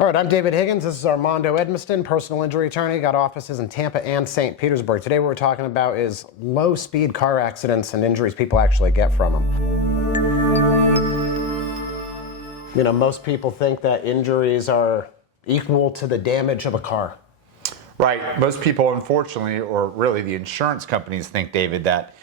All right, I'm David Higgins. This is Armando Edmiston, personal injury attorney. Got offices in Tampa and St. Petersburg. Today what we're talking about is low-speed car accidents and injuries people actually get from them. You know, most people think that injuries are equal to the damage of a car. Right. Most people, unfortunately, or really the insurance companies think, David, that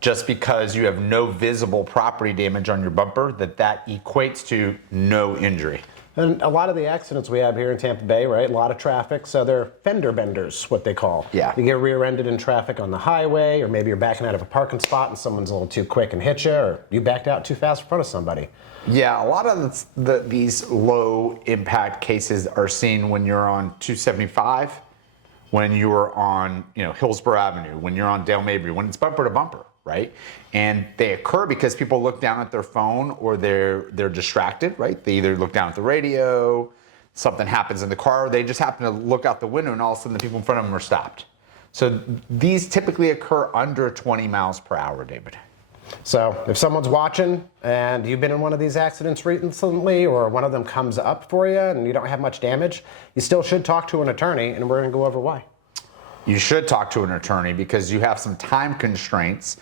just because you have no visible property damage on your bumper, that equates to no injury. And a lot of the accidents we have here in Tampa Bay, right? A lot of traffic, so they're fender benders, what they call. Yeah. You get rear-ended in traffic on the highway, or maybe you're backing out of a parking spot and someone's a little too quick and hit you, or you backed out too fast in front of somebody. Yeah, a lot of these low-impact cases are seen when you're on 275, when you're on Hillsborough Avenue, when you're on Dale Mabry, when it's bumper to bumper, right? And they occur because people look down at their phone or they're distracted, right? They either look down at the radio, something happens in the car, or they just happen to look out the window and all of a sudden the people in front of them are stopped. So these typically occur under 20 miles per hour, David. So if someone's watching and you've been in one of these accidents recently, or one of them comes up for you and you don't have much damage, you still should talk to an attorney, and we're going to go over why. You should talk to an attorney because you have some time constraints.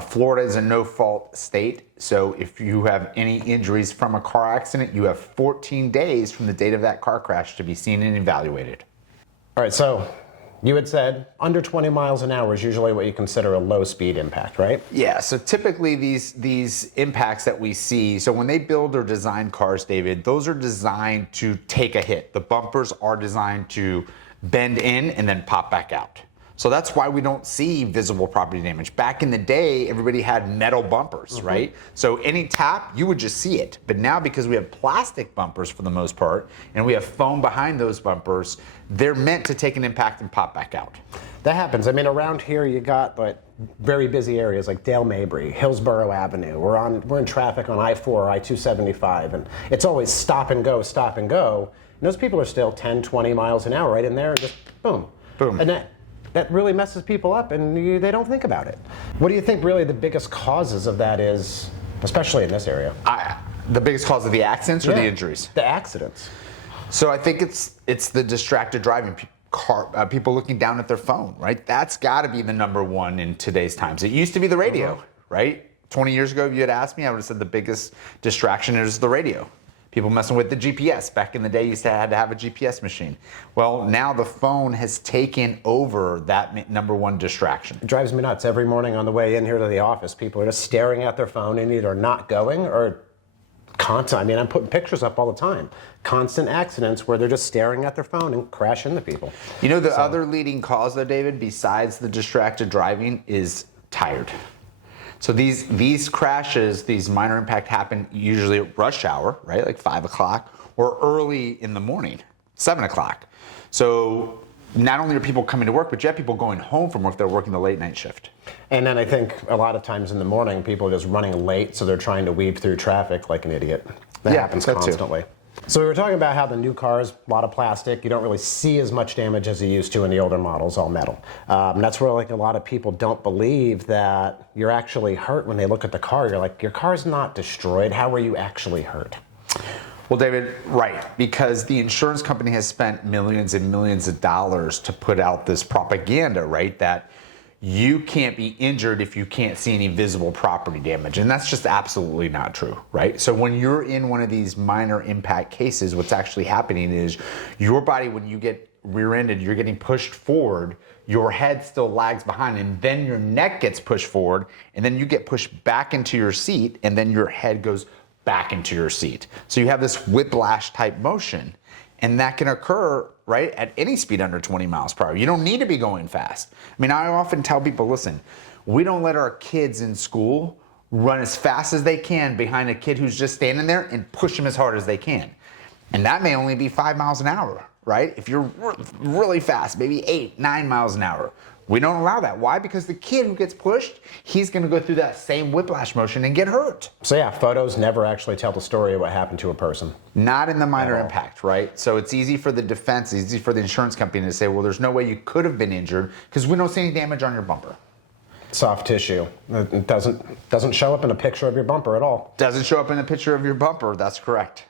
Florida is a no-fault state, so if you have any injuries from a car accident, you have 14 days from the date of that car crash to be seen and evaluated. All right, so you had said under 20 miles an hour is usually what you consider a low-speed impact, right? Yeah, so typically these impacts that we see, so when they build or design cars, David, those are designed to take a hit. The bumpers are designed to bend in and then pop back out. So that's why we don't see visible property damage. Back in the day, everybody had metal bumpers, right? So any tap, you would just see it. But now because we have plastic bumpers for the most part, and we have foam behind those bumpers, they're meant to take an impact and pop back out. That happens. I mean, around here you got very busy areas like Dale Mabry, Hillsborough Avenue. We're in traffic on I-4, I-275, and it's always stop and go, stop and go. And those people are still 10, 20 miles an hour right in there, and just boom. Boom. And that really messes people up, and they don't think about it. What do you think really the biggest causes of that is, especially in this area? The biggest cause of the accidents or the injuries? The accidents. So I think it's the distracted driving, people looking down at their phone, right? That's got to be the number one in today's times. It used to be the radio, right? 20 years ago, if you had asked me, I would have said the biggest distraction is the radio. People messing with the GPS. Back in the day, you used to have a GPS machine. Well, now the phone has taken over that number one distraction. It drives me nuts. Every morning on the way in here to the office, people are just staring at their phone and either not going or constant. I mean, I'm putting pictures up all the time. Constant accidents where they're just staring at their phone and crash into people. You know, the other leading cause, though, David, besides the distracted driving, is tired. So these crashes, these minor impact happen usually at rush hour, right? Like 5 o'clock, or early in the morning, 7 o'clock. So not only are people coming to work, but you have people going home from work. They're working the late night shift. And then I think a lot of times in the morning, people are just running late, so they're trying to weave through traffic like an idiot. That happens constantly. So we were talking about how the new cars, a lot of plastic, you don't really see as much damage as you used to in the older models, all metal. And that's where a lot of people don't believe that you're actually hurt when they look at the car. You're like, your car's not destroyed. How are you actually hurt? Well, David, right, because the insurance company has spent millions and millions of dollars to put out this propaganda, right, that you can't be injured if you can't see any visible property damage. And that's just absolutely not true, right? So when you're in one of these minor impact cases, what's actually happening is your body, when you get rear-ended, you're getting pushed forward, your head still lags behind, and then your neck gets pushed forward, and then you get pushed back into your seat, and then your head goes back into your seat. So you have this whiplash type motion. And that can occur, right, at any speed under 20 miles per hour. You don't need to be going fast. I mean, I often tell people, listen, we don't let our kids in school run as fast as they can behind a kid who's just standing there and push them as hard as they can. And that may only be 5 miles an hour, right? If you're really fast, maybe 8, 9 miles an hour. We don't allow that. Why? Because the kid who gets pushed, he's going to go through that same whiplash motion and get hurt. So yeah, photos never actually tell the story of what happened to a person. Not in the minor impact, right? So it's easy for the defense, easy for the insurance company to say, well, there's no way you could have been injured because we don't see any damage on your bumper. Soft tissue. It doesn't show up in a picture of your bumper at all. Doesn't show up in a picture of your bumper, that's correct.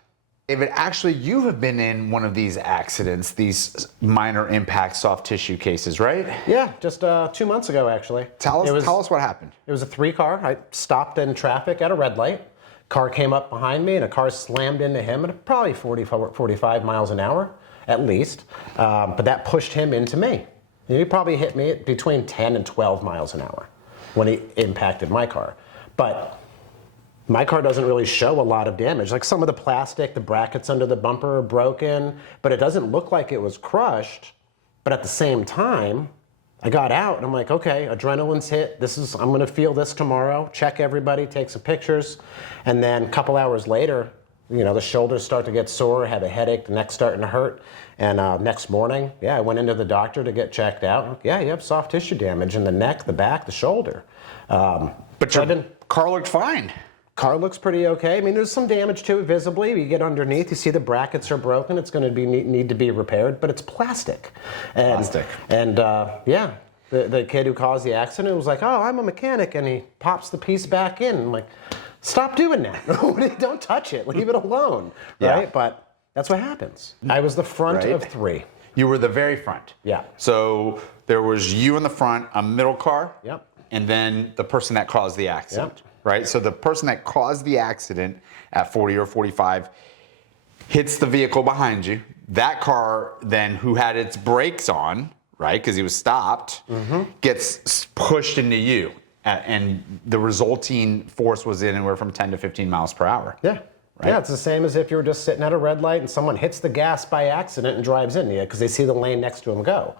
David, actually, you have been in one of these accidents, these minor impact soft tissue cases, right? Yeah, just 2 months ago, actually. Tell us what happened. It was a 3-car. I stopped in traffic at a red light. Car came up behind me, and a car slammed into him at probably 45 miles an hour, at least. But that pushed him into me. He probably hit me at between 10 and 12 miles an hour when he impacted my car. But my car doesn't really show a lot of damage. Like some of the plastic, the brackets under the bumper are broken, but it doesn't look like it was crushed. But at the same time, I got out and I'm like, okay, adrenaline's hit. I'm gonna feel this tomorrow. Check everybody, take some pictures. And then a couple hours later, the shoulders start to get sore, I had a headache, the neck's starting to hurt. And next morning, I went into the doctor to get checked out. Yeah, you have soft tissue damage in the neck, the back, the shoulder. But your car looked fine. Car looks pretty okay. I mean, there's some damage to it visibly. You get underneath, you see the brackets are broken. It's going to need to be repaired, but it's plastic. And the kid who caused the accident was like, "Oh, I'm a mechanic," and he pops the piece back in. I'm like, "Stop doing that! Don't touch it. Leave it alone." Right? Yeah. But that's what happens. I was the front of 3. You were the very front. Yeah. So there was you in the front, a middle car. Yep. And then the person that caused the accident. Yep. Right? So the person that caused the accident at 40 or 45 hits the vehicle behind you. That car then, who had its brakes on, right, because he was stopped, gets pushed into you. And the resulting force was anywhere from 10 to 15 miles per hour. Yeah. Right? Yeah, it's the same as if you were just sitting at a red light and someone hits the gas by accident and drives into you because they see the lane next to them go.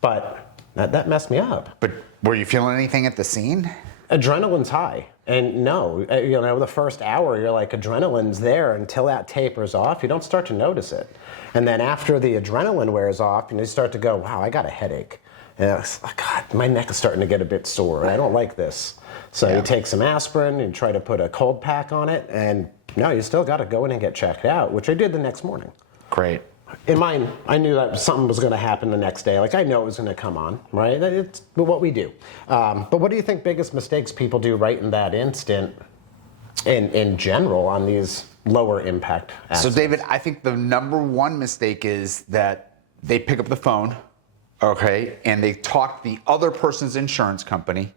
But that messed me up. But were you feeling anything at the scene? Adrenaline's high. And no, the first hour, you're like, adrenaline's there until that tapers off. You don't start to notice it. And then after the adrenaline wears off, you start to go, wow, I got a headache. And it's like, God, my neck is starting to get a bit sore. I don't like this. So you take some aspirin and try to put a cold pack on it. And no, you still got to go in and get checked out, which I did the next morning. Great. In mine, I knew that something was going to happen the next day. Like, I know it was going to come on, right? It's what we do. But what do you think biggest mistakes people do right in that instant in general on these lower impact accidents? So, David, I think the number one mistake is that they pick up the phone, okay, and they talk the other person's insurance company,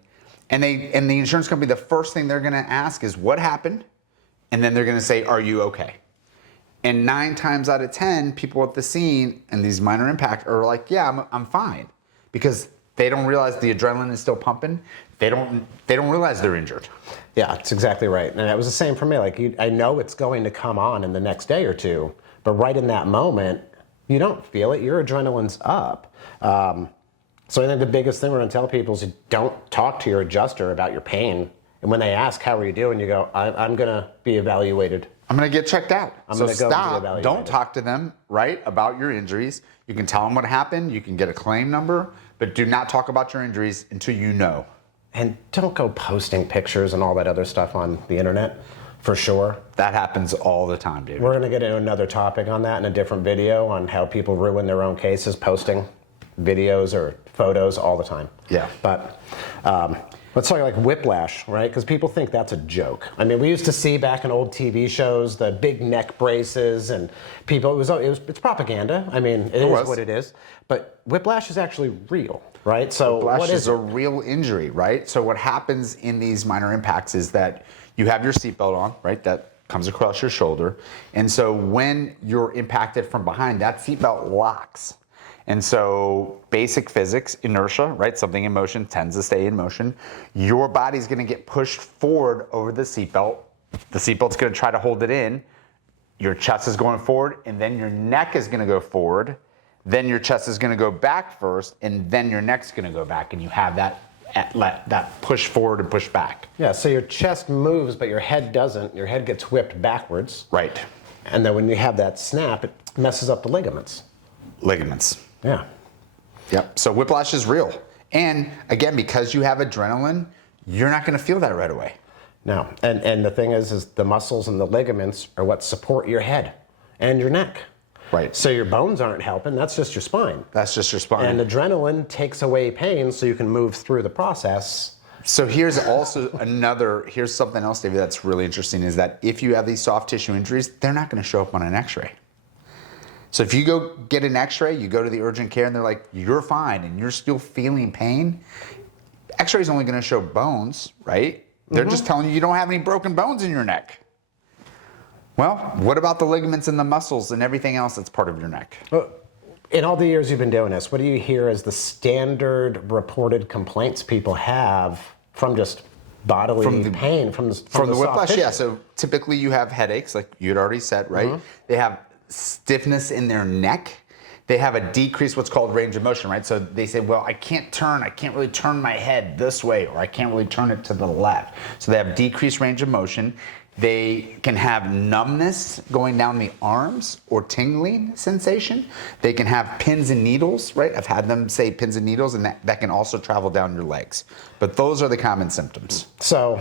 and the insurance company, the first thing they're going to ask is, what happened? And then they're going to say, are you okay? And 9 times out of 10, people at the scene and these minor impact are like, yeah, I'm fine. Because they don't realize the adrenaline is still pumping. They don't realize they're injured. Yeah, that's exactly right. And it was the same for me. Like, I know it's going to come on in the next day or two, but right in that moment, you don't feel it. Your adrenaline's up. So I think the biggest thing we're going to tell people is you don't talk to your adjuster about your pain. And when they ask, how are you doing? You go, I'm going to be evaluated. I'm going to get checked out. So stop. Go don't talk to them, right, about your injuries. You can tell them what happened. You can get a claim number, but do not talk about your injuries until you know. And don't go posting pictures and all that other stuff on the internet, for sure. That happens all the time, David. We're going to get into another topic on that in a different video on how people ruin their own cases posting videos or photos all the time. Yeah. But let's talk like Whiplash, right? Because people think that's a joke. I mean, we used to see back in old TV shows the big neck braces, and people. It's propaganda. I mean, it is what it is. But Whiplash is actually real, right? So Whiplash is a real injury, right? So what happens in these minor impacts is that you have your seatbelt on, right? That comes across your shoulder, and so when you're impacted from behind, that seatbelt locks. And so basic physics, inertia, right? Something in motion tends to stay in motion. Your body's going to get pushed forward over the seatbelt. The seatbelt's going to try to hold it in. Your chest is going forward, and then your neck is going to go forward. Then your chest is going to go back first, and then your neck's going to go back, and you have that push forward and push back. Yeah, so your chest moves, but your head doesn't. Your head gets whipped backwards. Right. And then when you have that snap, it messes up the ligaments. Yeah. Yep. So whiplash is real. And again, because you have adrenaline, you're not going to feel that right away. No. And the thing is the muscles and the ligaments are what support your head and your neck. Right. So your bones aren't helping. That's just your spine. That's just your spine. And adrenaline takes away pain so you can move through the process So here's something else, David, that's really interesting is that if you have these soft tissue injuries, they're not going to show up on an x-ray. So if you go get an x-ray, you go to the urgent care and they're like, you're fine and you're still feeling pain, x-ray is only going to show bones, right? They're just telling you don't have any broken bones in your neck. Well, what about the ligaments and the muscles and everything else that's part of your neck? In all the years you've been doing this, what do you hear as the standard reported complaints people have from just bodily pain from the whiplash? tissue? Yeah, so typically you have headaches, like you'd already said, right? They have stiffness in their neck. They have a decreased what's called range of motion, right? So they say, well, I can't really turn my head this way, or I can't really turn it to the left. So they have decreased range of motion. They can have numbness going down the arms or tingling sensation. They can have pins and needles, right? I've had them say pins and needles, and that can also travel down your legs. But those are the common symptoms. So,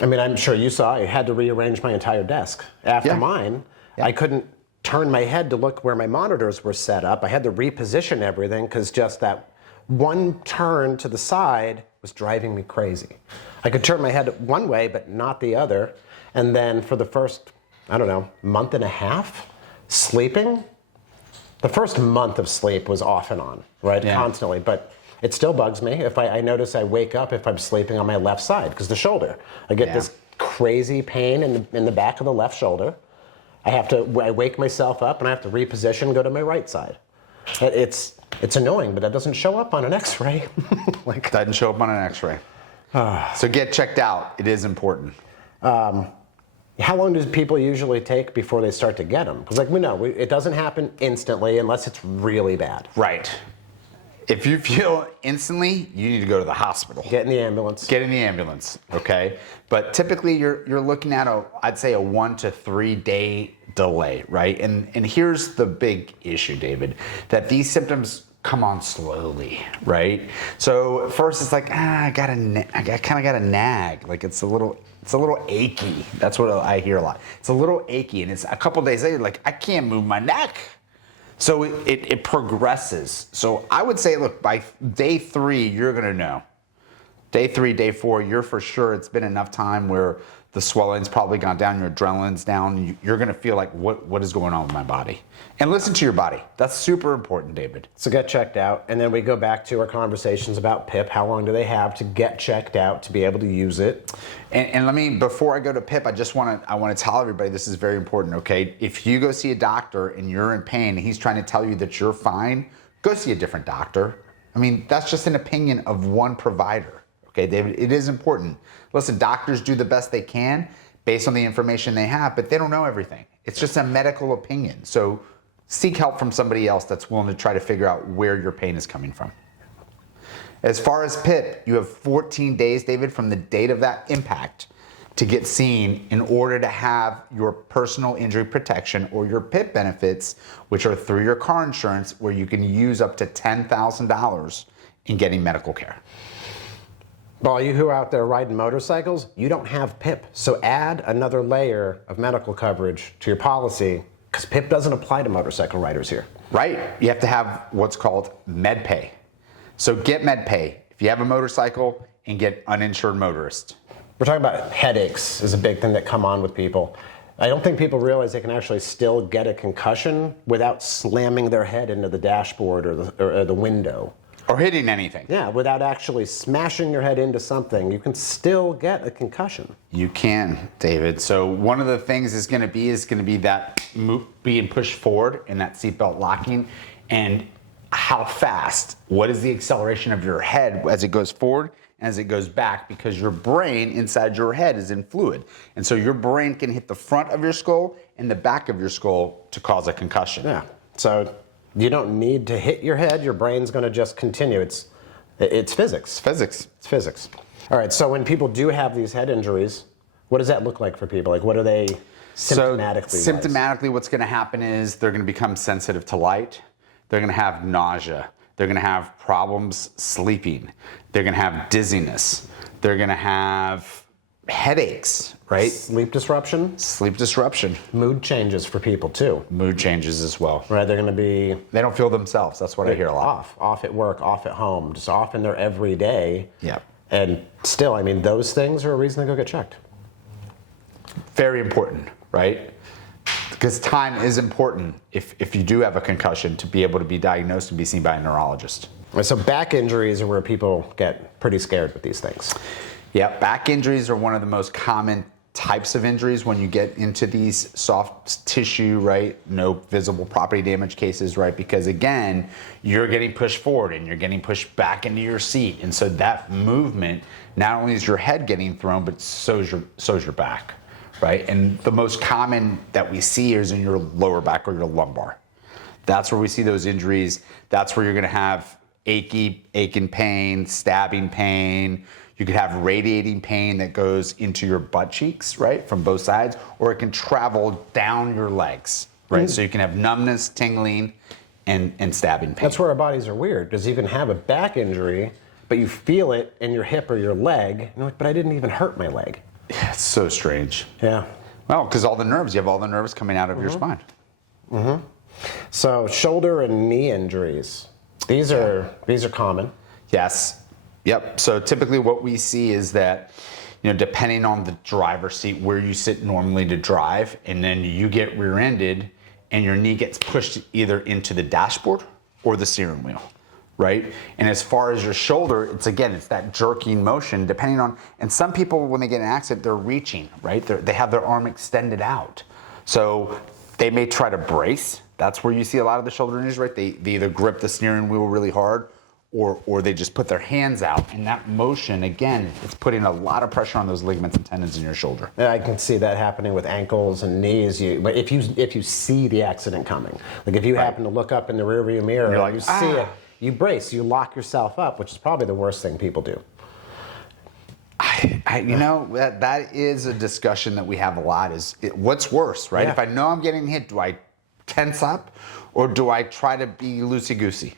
I mean, I'm sure you saw I had to rearrange my entire desk. After mine, I couldn't turn my head to look where my monitors were set up. I had to reposition everything because just that one turn to the side was driving me crazy. I could turn my head one way, but not the other. And then for the first, month and a half, sleeping, the first month of sleep was off and on, right? Yeah. Constantly. But it still bugs me. If I notice I wake up if I'm sleeping on my left side, because the shoulder. I get this crazy pain in the back of the left shoulder. I wake myself up and I have to reposition and go to my right side. It's annoying, but that doesn't show up on an x-ray. Doesn't show up on an x-ray. So get checked out. It is important. How long do people usually take before they start to get them? Because we know it doesn't happen instantly unless it's really bad. Right. If you feel instantly, you need to go to the hospital. Get in the ambulance. Get in the ambulance, okay? But typically you're looking at I'd say a 1 to 3 day delay, right? And here's the big issue, David, that these symptoms come on slowly, right? So at first it's like, I kind of got a nag, like it's a little achy. That's what I hear a lot. It's a little achy, and it's a couple days later, like I can't move my neck. So it progresses. So I would say, look, by day 3, you're gonna know. Day 3, day 4, you're for sure, it's been enough time where the swelling's probably gone down, your adrenaline's down, you're gonna feel like, what is going on with my body? And listen to your body. That's super important, David. So get checked out, and then we go back to our conversations about PIP. How long do they have to get checked out to be able to use it? And let me, before I go to PIP, I want to tell everybody this is very important, okay? If you go see a doctor and you're in pain and he's trying to tell you that you're fine, go see a different doctor. I mean, that's just an opinion of one provider, okay, David? It is important. Listen, doctors do the best they can based on the information they have, but they don't know everything. It's just a medical opinion. So seek help from somebody else that's willing to try to figure out where your pain is coming from. As far as PIP, you have 14 days, David, from the date of that impact to get seen in order to have your personal injury protection or your PIP benefits, which are through your car insurance, where you can use up to $10,000 in getting medical care. All you who are out there riding motorcycles, you don't have PIP. So add another layer of medical coverage to your policy, because PIP doesn't apply to motorcycle riders here. Right. You have to have what's called MedPay. So get MedPay if you have a motorcycle and get uninsured motorist. We're talking about headaches is a big thing that come on with people. I don't think people realize they can actually still get a concussion without slamming their head into the dashboard or the window. Or hitting anything. Yeah, without actually smashing your head into something, you can still get a concussion. You can, David. So one of the things is going to be that being pushed forward and that seatbelt locking, and how fast. What is the acceleration of your head as it goes forward and as it goes back? Because your brain inside your head is in fluid, and so your brain can hit the front of your skull and the back of your skull to cause a concussion. Yeah. So you don't need to hit your head. Your brain's going to just continue. It's physics. Physics. It's physics. All right. So when people do have these head injuries, what does that look like for people? Like, what are they symptomatically? So symptomatically, what's going to happen is they're going to become sensitive to light. They're going to have nausea. They're going to have problems sleeping. They're going to have dizziness. They're going to have headaches, right? Sleep disruption. Sleep disruption. Mood changes for people too. Mood changes as well. Right, they're going to be... They don't feel themselves. That's what I hear a lot. Off at work, off at home, just off in their everyday. Yeah. And still, I mean, those things are a reason to go get checked. Very important, right? Because time is important if you do have a concussion to be able to be diagnosed and be seen by a neurologist. So back injuries are where people get pretty scared with these things. Yeah, back injuries are one of the most common types of injuries when you get into these soft tissue, right? No visible property damage cases, right? Because again, you're getting pushed forward and you're getting pushed back into your seat. And so that movement, not only is your head getting thrown, but so's your back, right? And the most common that we see is in your lower back or your lumbar. That's where we see those injuries. That's where you're gonna have aching pain, stabbing pain. You could have radiating pain that goes into your butt cheeks, right, from both sides, or it can travel down your legs, right? So you can have numbness, tingling, and stabbing pain. That's where our bodies are weird, because you can have a back injury, but you feel it in your hip or your leg, and you're like, but I didn't even hurt my leg. Yeah, it's so strange. Yeah. Well, because all the nerves, you have all the nerves coming out of your spine. So shoulder and knee injuries, these are common. Yes. Yep. So typically what we see is that, depending on the driver's seat where you sit normally to drive, and then you get rear-ended and your knee gets pushed either into the dashboard or the steering wheel, right? And as far as your shoulder, it's that jerking motion depending on, and some people when they get in an accident, they're reaching, right? They have their arm extended out. So they may try to brace. That's where you see a lot of the shoulder injuries, right? They either grip the steering wheel really hard or they just put their hands out. And that motion, again, it's putting a lot of pressure on those ligaments and tendons in your shoulder. And I can see that happening with ankles and knees. But if you see the accident coming, like if you happen to look up in the rearview mirror and you see it, you brace, you lock yourself up, which is probably the worst thing people do. That is a discussion that we have a lot is what's worse, right? Yeah. If I know I'm getting hit, do I tense up or do I try to be loosey-goosey?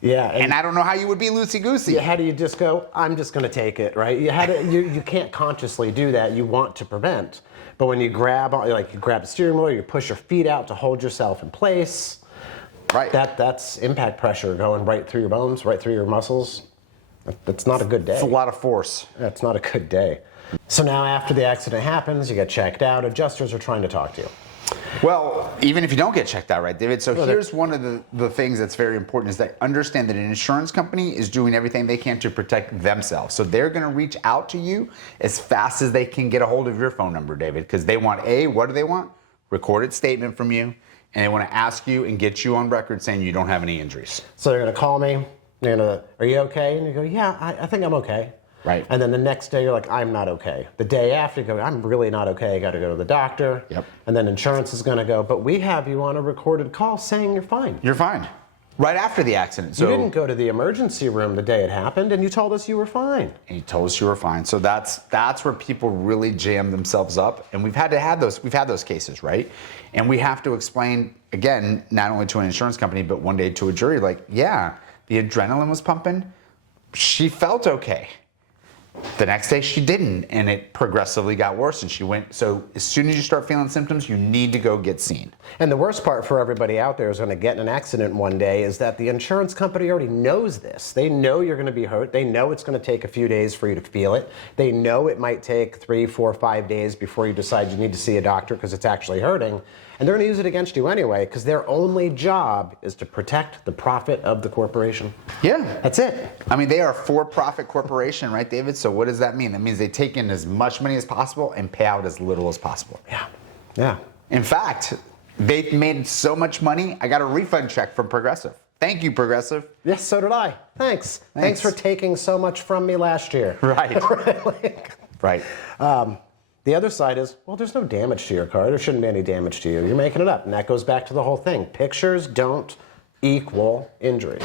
Yeah. And I don't know how you would be loosey-goosey. Yeah, how do you just go, I'm just going to take it, right? You can't consciously do that. You want to prevent. But when you grab the steering wheel, you push your feet out to hold yourself in place. Right. That's impact pressure going right through your bones, right through your muscles. That's not a good day. It's a lot of force. That's not a good day. So now after the accident happens, you get checked out, adjusters are trying to talk to you. Well, even if you don't get checked out, right, David? So here's one of the things that's very important is that understand that an insurance company is doing everything they can to protect themselves. So they're going to reach out to you as fast as they can get a hold of your phone number, David, because they want, what do they want? Recorded statement from you, and they want to ask you and get you on record saying you don't have any injuries. So they're going to call me, are you okay? And you go, yeah, I think I'm okay. Right. And then the next day you're like, I'm not okay. The day after you go, I'm really not okay. I got to go to the doctor. Yep. And then insurance is going to go, but we have you on a recorded call saying you're fine. You're fine. Right after the accident. So you didn't go to the emergency room the day it happened, and you told us you were fine. And you told us you were fine. So that's where people really jam themselves up. And we've had those cases, right? And we have to explain, again, not only to an insurance company, but one day to a jury, like, yeah, the adrenaline was pumping. She felt okay. The next day she didn't, and it progressively got worse, and she went. So as soon as you start feeling symptoms, you need to go get seen. And the worst part for everybody out there who's going to get in an accident one day is that the insurance company already knows this. They know you're going to be hurt. They know it's going to take a few days for you to feel it. They know it might take 3, 4, 5 days before you decide you need to see a doctor because it's actually hurting. And they're going to use it against you anyway because their only job is to protect the profit of the corporation. Yeah. That's it. I mean, they are a for-profit corporation, right, David? So what does that mean? That means they take in as much money as possible and pay out as little as possible. Yeah. Yeah. In fact, they made so much money, I got a refund check from Progressive. Thank you, Progressive. Yes, so did I. Thanks. Thanks for taking so much from me last year. Right. Right. The other side is, well, there's no damage to your car. There shouldn't be any damage to you. You're making it up. And that goes back to the whole thing. Pictures don't equal injuries.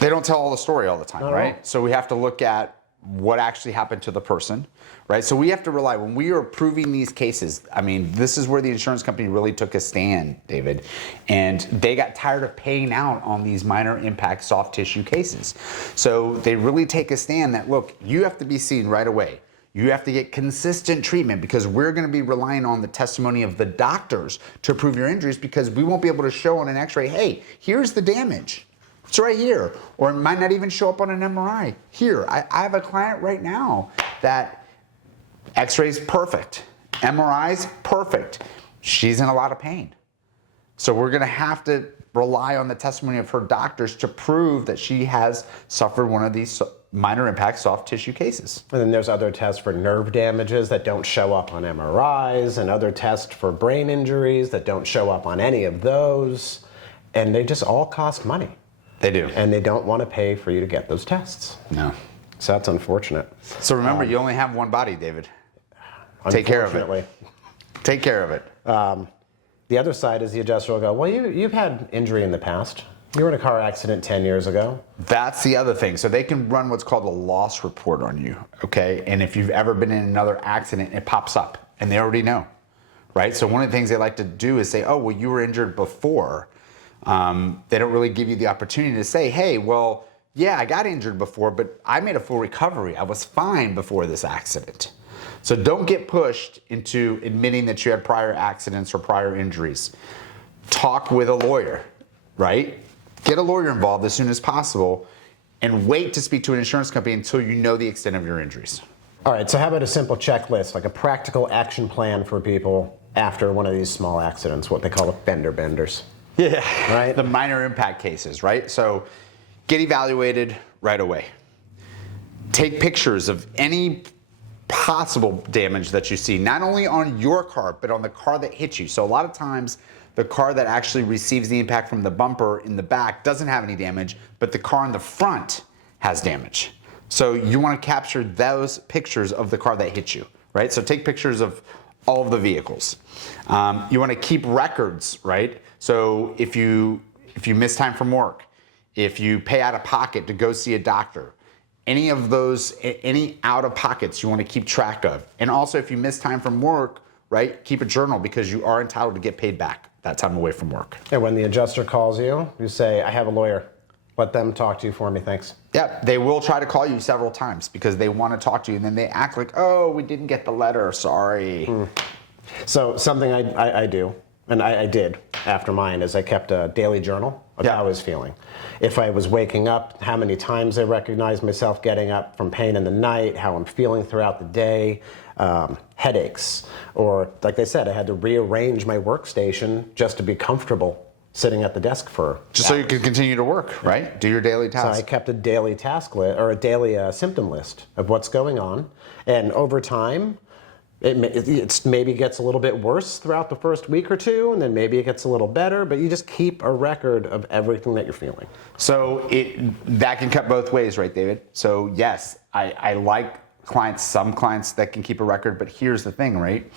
They don't tell all the story all the time, Not right? all. So we have to look at what actually happened to the person, right? So we have to rely, when we are proving these cases, I mean, this is where the insurance company really took a stand, David, and they got tired of paying out on these minor impact soft tissue cases. So they really take a stand that, look, you have to be seen right away. You have to get consistent treatment because we're going to be relying on the testimony of the doctors to prove your injuries because we won't be able to show on an x-ray, hey, here's the damage. It's right here. Or it might not even show up on an MRI. Here, I have a client right now that x-rays perfect, MRI's perfect. She's in a lot of pain. So we're gonna have to rely on the testimony of her doctors to prove that she has suffered one of these minor impact soft tissue cases. And then there's other tests for nerve damages that don't show up on MRIs, and other tests for brain injuries that don't show up on any of those. And they just all cost money. They do. And they don't want to pay for you to get those tests. No. So that's unfortunate. So remember, you only have one body, David. Take care of it. Take care of it. The other side is the adjuster will go, well, you've had injury in the past. You were in a car accident 10 years ago. That's the other thing. So they can run what's called a loss report on you, okay? And if you've ever been in another accident, it pops up, and they already know, right? So one of the things they like to do is say, oh, well, you were injured before. They don't really give you the opportunity to say, hey, well, yeah, I got injured before, but I made a full recovery. I was fine before this accident. So don't get pushed into admitting that you had prior accidents or prior injuries. Talk with a lawyer, right? Get a lawyer involved as soon as possible, and wait to speak to an insurance company until you know the extent of your injuries. All right, so how about a simple checklist, like a practical action plan for people after one of these small accidents, what they call the fender benders? Yeah, right. The minor impact cases, right? So get evaluated right away. Take pictures of any possible damage that you see, not only on your car, but on the car that hit you. So a lot of times, the car that actually receives the impact from the bumper in the back doesn't have any damage, but the car in the front has damage. So you want to capture those pictures of the car that hit you, right? So take pictures of all of the vehicles. You want to keep records, right? So if you miss time from work, if you pay out of pocket to go see a doctor, any of those, any out of pockets you want to keep track of. And also if you miss time from work, right, keep a journal, because you are entitled to get paid back that time away from work. And when the adjuster calls you, you say, I have a lawyer. Let them talk to you for me, thanks. Yeah, they will try to call you several times because they want to talk to you, and then they act like, oh, we didn't get the letter, sorry. So something I do, and I did after mine, is I kept a daily journal of how I was feeling. If I was waking up, how many times I recognized myself getting up from pain in the night, how I'm feeling throughout the day, headaches, or like they said, I had to rearrange my workstation just to be comfortable sitting at the desk for just hours. So you can continue to work, right? Do your daily tasks. So I kept a daily task list, or a daily symptom list of what's going on, and over time, it maybe gets a little bit worse throughout the first week or two, and then maybe it gets a little better, but you just keep a record of everything that you're feeling. So that can cut both ways, right, David? So yes, I like some clients that can keep a record, but here's the thing, right?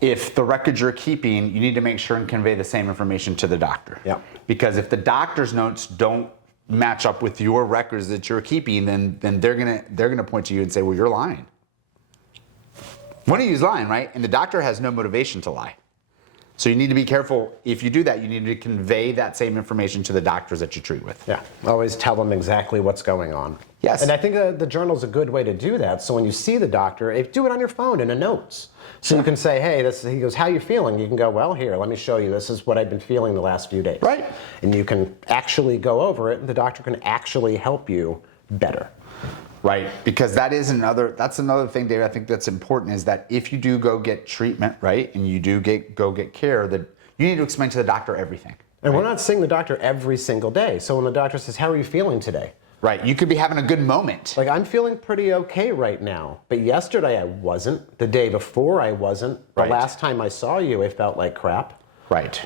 If the records you're keeping, you need to make sure and convey the same information to the doctor. Yeah. Because if the doctor's notes don't match up with your records that you're keeping, then they're gonna point to you and say, well, you're lying. One of you is lying, right? And the doctor has no motivation to lie. So you need to be careful. If you do that, you need to convey that same information to the doctors that you treat with. Yeah, always tell them exactly what's going on. Yes. And I think the journal's a good way to do that. So when you see the doctor, do it on your phone in a notes. So you can say, hey, he goes, how you feeling? You can go, well, here, let me show you. This is what I've been feeling the last few days. Right. And you can actually go over it, and the doctor can actually help you better. Right, because that's another thing, David, I think that's important, is that if you do go get treatment, right, and you do go get care, that you need to explain to the doctor everything. And right? we're not seeing the doctor every single day. So when the doctor says, how are you feeling today? Right, you could be having a good moment. Like, I'm feeling pretty okay right now, but yesterday I wasn't. The day before I wasn't. The last time I saw you, I felt like crap. Right.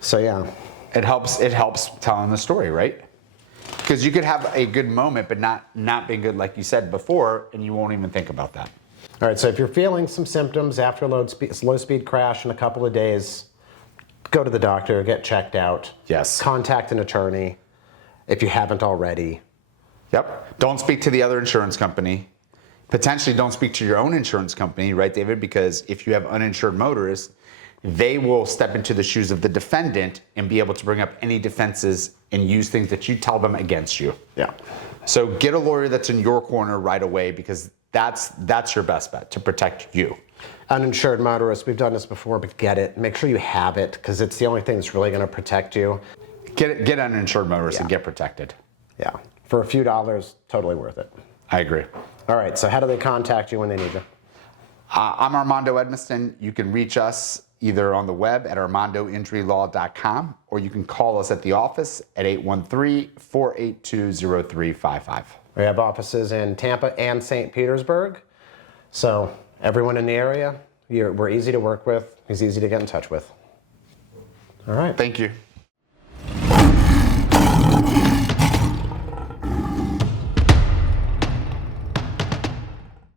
So yeah. It helps telling the story, right? Because you could have a good moment, but not being good, like you said before, and you won't even think about that. All right, so if you're feeling some symptoms after a low-speed crash in a couple of days, go to the doctor, get checked out. Yes. Contact an attorney if you haven't already. Yep. Don't speak to the other insurance company. Potentially don't speak to your own insurance company, right, David? Because if you have uninsured motorists, they will step into the shoes of the defendant and be able to bring up any defenses and use things that you tell them against you. Yeah. So get a lawyer that's in your corner right away, because that's your best bet to protect you. Uninsured motorists, we've done this before, but get it. Make sure you have it, because it's the only thing that's really going to protect you. Get uninsured motorists and get protected. Yeah. For a few dollars, totally worth it. I agree. All right. So how do they contact you when they need you? I'm Armando Edmiston. You can reach us either on the web at armandoinjurylaw.com, or you can call us at the office at 813-482-0355. We have offices in Tampa and St. Petersburg. So everyone in the area, we're easy to work with. He's easy to get in touch with. All right. Thank you.